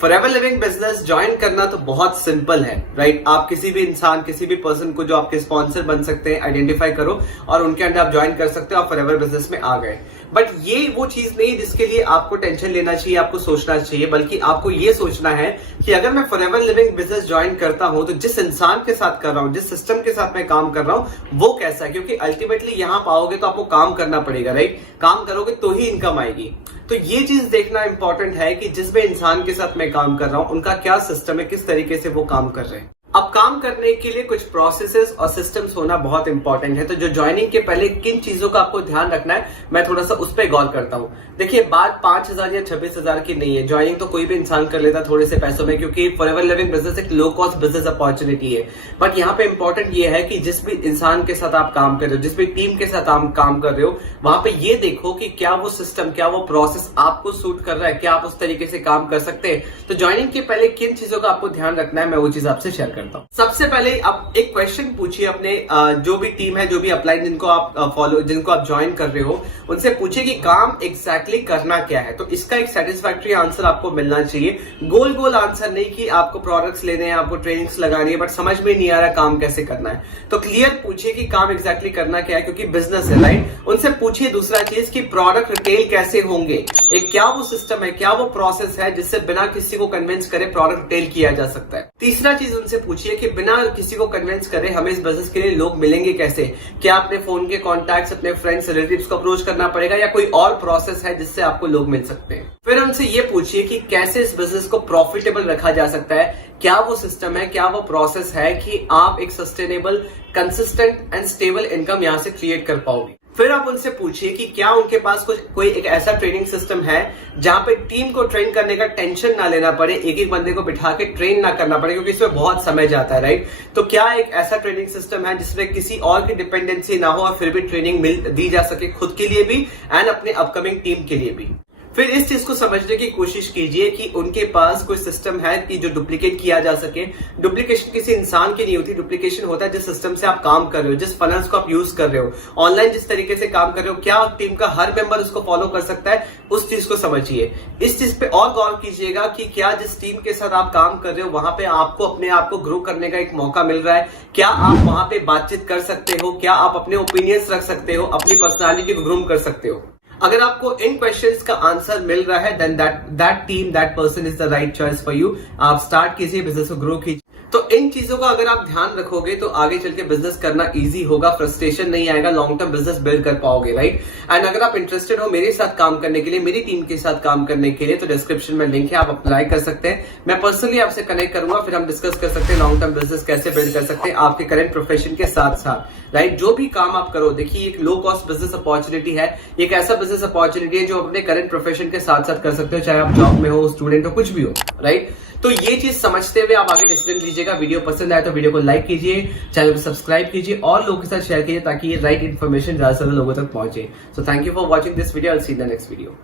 Forever living business join करना तो बहुत सिंपल है, राइट? आप किसी भी इंसान, किसी भी पर्सन को जो आपके स्पॉन्सर बन सकते हैं आइडेंटिफाई करो और उनके अंडर आप ज्वाइन कर सकते हो, आप फॉरएवर बिजनेस में आ गए। बट ये वो चीज नहीं जिसके लिए आपको टेंशन लेना चाहिए, आपको सोचना चाहिए, बल्कि आपको ये सोचना है कि अगर मैं फॉरएवर लिविंग बिजनेस ज्वाइन करता हूं तो जिस इंसान के साथ कर रहा हूं, जिस सिस्टम के साथ मैं काम कर रहा हूं वो कैसा है, क्योंकि अल्टीमेटली यहां पाओगे तो आपको काम करना पड़ेगा, राइट? काम करोगे तो ही इनकम आएगी। तो ये चीज देखना इंपॉर्टेंट है कि जिस भी इंसान के साथ मैं काम कर रहा हूं उनका क्या सिस्टम है, किस तरीके से वो काम कर रहे हैं। अब काम करने के लिए कुछ प्रोसेसेस और सिस्टम्स होना बहुत इंपॉर्टेंट है। तो जो ज्वाइनिंग के पहले किन चीजों का आपको ध्यान रखना है, मैं थोड़ा सा उस पर गौर करता हूं। देखिए, बात 5,000 या 26,000 की नहीं है। ज्वाइनिंग तो कोई भी इंसान कर लेता थोड़े से पैसों में, क्योंकि फॉरएवर लिविंग बिजनेस एक लो कॉस्ट बिजनेस अपॉर्चुनिटी है। बट यहाँ पे इंपॉर्टेंट ये है कि जिस भी इंसान के साथ आप काम कर रहे हो, जिस भी टीम के साथ आप काम कर रहे हो, वहां पे ये देखो कि क्या वो सिस्टम, क्या वो प्रोसेस आपको सूट कर रहा है, क्या आप उस तरीके से काम कर सकते हैं। तो ज्वाइनिंग के पहले किन चीजों का आपको ध्यान रखना है, मैं वो चीज आपसे शेयर करता हूँ। सबसे पहले आप एक क्वेश्चन पूछिए अपने जो भी टीम है, जो भी अपलाइन जिनको आप फॉलो, जिनको आप ज्वाइन कर रहे हो, उनसे पूछिए कि काम एग्जैक्टली करना क्या है। तो इसका एक सेटिस्फैक्टरी आंसर आपको मिलना चाहिए। गोल आंसर नहीं कि आपको प्रोडक्ट्स लेने हैं, आपको ट्रेनिंग्स लगानी है, बट समझ में नहीं आ रहा काम कैसे करना है। तो क्लियर पूछिए कि काम एग्जैक्टली करना क्या है, क्योंकि बिजनेस है, राइट? उनसे पूछिए दूसरा चीज कि प्रोडक्ट रिटेल कैसे होंगे, एक क्या वो सिस्टम है, क्या वो प्रोसेस है जिससे बिना किसी को कन्विंस करे प्रोडक्ट रिटेल किया जा सकता है। तीसरा चीज उनसे पूछिए कि बिना किसी को कन्विंस करे हमें इस बिजनेस के लिए लोग मिलेंगे कैसे। क्या अपने फोन के कॉन्टैक्ट्स, अपने फ्रेंड्स, रिलेटिव्स को अप्रोच करना पड़ेगा या कोई और प्रोसेस है जिससे आपको लोग मिल सकते हैं। फिर उनसे ये पूछिए कि कैसे इस बिजनेस को प्रॉफिटेबल रखा जा सकता है। क्या वो सिस्टम है, क्या वो प्रोसेस है कि आप एक sustainable, consistent and stable income यहां से क्रिएट कर पाओगे। फिर आप उनसे पूछिए कि क्या उनके पास कोई एक ऐसा ट्रेनिंग सिस्टम है जहां पे टीम को ट्रेन करने का टेंशन ना लेना पड़े, एक एक बंदे को बिठा के ट्रेन ना करना पड़े, क्योंकि इसमें बहुत समय जाता है, राइट? तो क्या एक ऐसा ट्रेनिंग सिस्टम है जिसमें किसी और की डिपेंडेंसी ना हो और फिर भी ट्रेनिंग दी जा सके, खुद के लिए भी एंड अपने अपकमिंग टीम के लिए भी। फिर इस चीज को समझने की कोशिश कीजिए कि उनके पास कोई सिस्टम है कि जो डुप्लीकेट किया जा सके। डुप्लीकेशन किसी इंसान की नहीं होती, डुप्लीकेशन होता है जिस सिस्टम से आप काम कर रहे हो, जिस फनल्स को आप यूज कर रहे हो, ऑनलाइन जिस तरीके से काम कर रहे हो, क्या टीम का हर मेंबर उसको फॉलो कर सकता है, उस चीज को समझिए। इस चीज पे और गौर कीजिएगा कि क्या जिस टीम के साथ आप काम कर रहे हो वहां पे आपको अपने आप को ग्रो करने का एक मौका मिल रहा है। क्या आप वहां पे बातचीत कर सकते हो, क्या आप अपने ओपिनियंस रख सकते हो, अपनी पर्सनालिटी को ग्रूम कर सकते हो। अगर आपको इन क्वेश्चंस का आंसर मिल रहा है then that team, that person is the right choice for you. आप स्टार्ट कीजिए, बिजनेस को ग्रो कीजिए। तो इन चीजों का अगर आप ध्यान रखोगे तो आगे चल के बिजनेस करना इजी होगा, फ्रस्ट्रेशन नहीं आएगा, लॉन्ग टर्म बिजनेस बिल्ड कर पाओगे, राइट? एंड अगर आप इंटरेस्टेड हो मेरे साथ काम करने के लिए, मेरी टीम के साथ काम करने के लिए, तो डिस्क्रिप्शन में लिंक है, आप अप्लाई कर सकते हैं। मैं पर्सनली आपसे कनेक्ट करूंगा, फिर हम डिस्कस कर सकते हैं लॉन्ग टर्म बिजनेस कैसे बिल्ड कर सकते हैं आपके करंट प्रोफेशन के साथ साथ, राइट? जो भी काम आप करो, देखिए एक लो कॉस्ट बिजनेस अपॉर्चुनिटी है, एक ऐसा बिजनेस अपॉर्चुनिटी है जो अपने करंट प्रोफेशन के साथ साथ कर सकते हो, चाहे आप जॉब में हो, स्टूडेंट हो, कुछ भी हो, राइट? तो ये चीज समझते हुए आप आगे डिसीजन लीजिएगा। वीडियो पसंद आए तो वीडियो को लाइक कीजिए, चैनल को सब्सक्राइब कीजिए और लोगों के साथ शेयर कीजिए ताकि ये राइट इन्फॉर्मेशन ज्यादा से ज्यादा लोगों तक पहुंचे। So thank you for watching this video. I will see you in the next video.